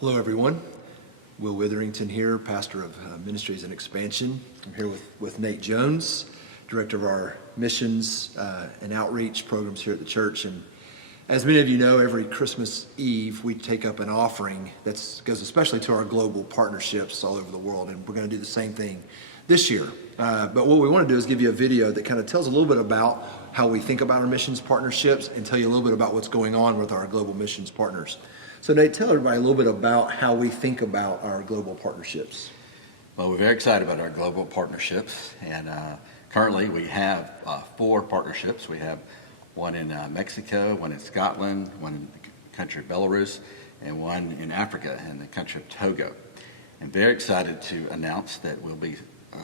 Hello, everyone. Will Witherington here, pastor of Ministries and Expansion. I'm here with Nate Jones, director of our missions and outreach programs here at the church. And as many of you know, every Christmas Eve, we take up an offering that goes especially to our global partnerships all over the world. And we're going to do the same thing this year. But what we want to do is give you a video that kind of tells a little bit about how we think about our missions partnerships and tell you a little bit about what's going on with our global missions partners. So Nate, tell everybody a little bit about how we think about our global partnerships. Well, we're very excited about our global partnerships, and currently we have 4 partnerships. We have one in Mexico, one in Scotland, one in the country of Belarus, and one in Africa in the country of Togo. And very excited to announce that we'll be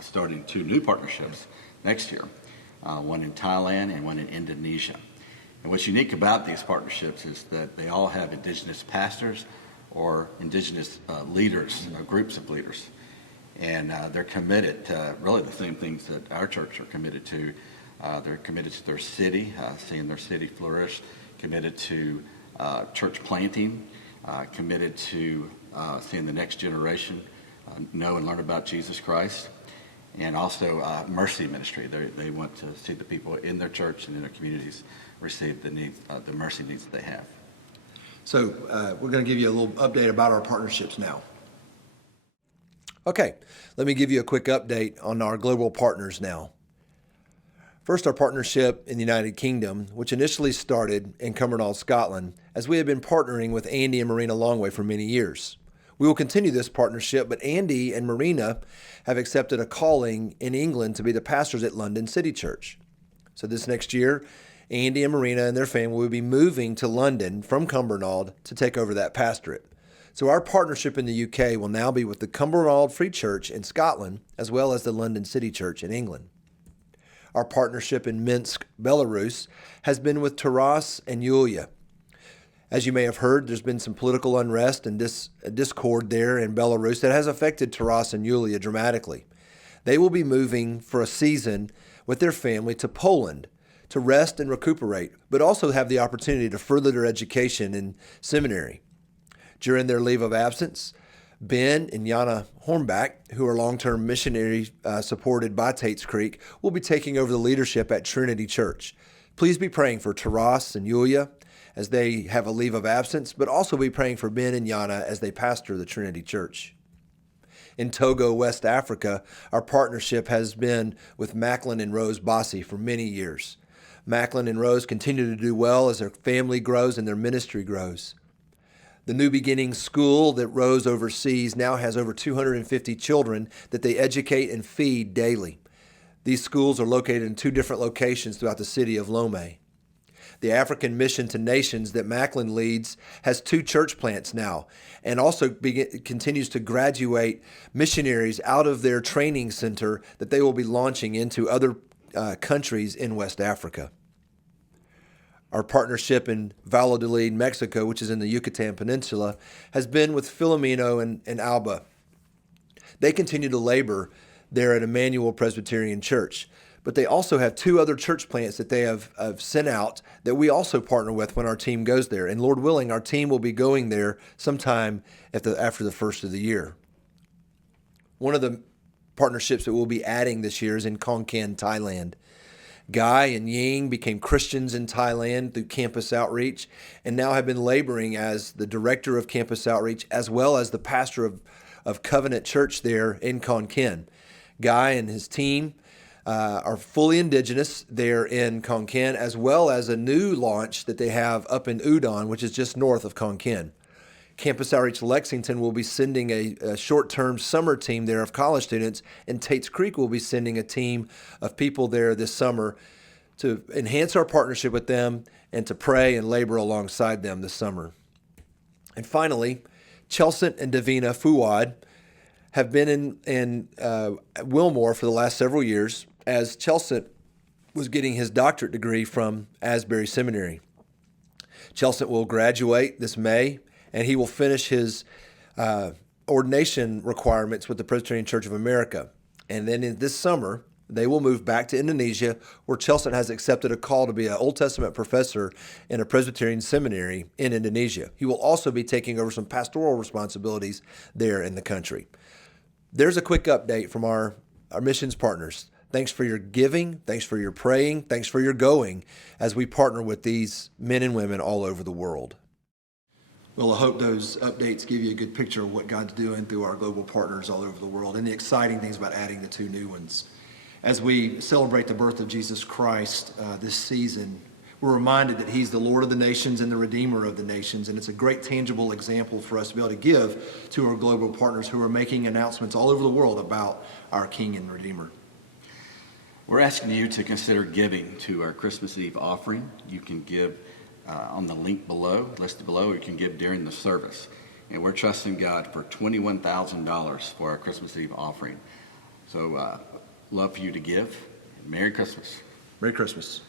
starting 2 new partnerships next year, one in Thailand and one in Indonesia. And what's unique about these partnerships is that they all have indigenous pastors or indigenous leaders, groups of leaders. And they're committed to really the same things that our church are committed to. They're committed to their city, seeing their city flourish, committed to church planting, committed to seeing the next generation know and learn about Jesus Christ, and also mercy ministry. They want to see the people in their church and in their communities receive the needs, the mercy needs that they have. So we're going to give you a little update about our partnerships now. Okay, let me give you a quick update on our global partners now. First, our partnership in the United Kingdom, which initially started in Cumbernauld, Scotland, as we have been partnering with Andy and Marina Longway for many years. We will continue this partnership, but Andy and Marina have accepted a calling in England to be the pastors at London City Church. So this next year, Andy and Marina and their family will be moving to London from Cumbernauld to take over that pastorate. So our partnership in the UK will now be with the Cumbernauld Free Church in Scotland, as well as the London City Church in England. Our partnership in Minsk, Belarus, has been with Taras and Yulia. As you may have heard, there's been some political unrest and discord there in Belarus that has affected Taras and Yulia dramatically. They will be moving for a season with their family to Poland to rest and recuperate, but also have the opportunity to further their education in seminary. During their leave of absence, Ben and Jana Hornbach, who are long-term missionaries supported by Tate's Creek, will be taking over the leadership at Trinity Church. Please be praying for Taras and Yulia as they have a leave of absence, but also be praying for Ben and Jana as they pastor the Trinity Church. In Togo, West Africa, our partnership has been with Macklin and Rose Bossi for many years. Macklin and Rose continue to do well as their family grows and their ministry grows. The New Beginnings School that Rose oversees now has over 250 children that they educate and feed daily. These schools are located in 2 different locations throughout the city of Lomé. The African Mission to Nations that Macklin leads has 2 church plants now and also continues to graduate missionaries out of their training center that they will be launching into other countries in West Africa. Our partnership in Valladolid, Mexico, which is in the Yucatan Peninsula, has been with Filomeno and Alba. They continue to labor there at Emmanuel Presbyterian Church, but they also have 2 other church plants that they have sent out that we also partner with when our team goes there. And Lord willing, our team will be going there sometime after the first of the year. One of the partnerships that we'll be adding this year is in Khaen, Thailand. Guy and Ying became Christians in Thailand through campus outreach and now have been laboring as the director of campus outreach as well as the pastor of Covenant Church there in Khaen. Guy and his team are fully indigenous there in Khaen, as well as a new launch that they have up in Udon, which is just north of Khaen. Campus Outreach Lexington will be sending a short-term summer team there of college students, and Tate's Creek will be sending a team of people there this summer to enhance our partnership with them and to pray and labor alongside them this summer. And finally, Chelsea and Davina Fuad have been in Wilmore for the last several years as Chelsea was getting his doctorate degree from Asbury Seminary. Chelsea will graduate this May, and he will finish his ordination requirements with the Presbyterian Church of America. And then this summer, They will move back to Indonesia, where Chelson has accepted a call to be an Old Testament professor in a Presbyterian seminary in Indonesia. He will also be taking over some pastoral responsibilities there in the country. There's a quick update from our missions partners. Thanks for your giving. Thanks for your praying. Thanks for your going as we partner with these men and women all over the world. Well, I hope those updates give you a good picture of what God's doing through our global partners all over the world and the exciting things about adding the 2 new ones. As we celebrate the birth of Jesus Christ this season, we're reminded that he's the Lord of the nations and the Redeemer of the nations, and it's a great tangible example for us to be able to give to our global partners who are making announcements all over the world about our King and Redeemer. We're asking you to consider giving to our Christmas Eve offering. You can give on the link below, listed below, or you can give during the service. And we're trusting God for $21,000 for our Christmas Eve offering. So love for you to give. Merry Christmas. Merry Christmas.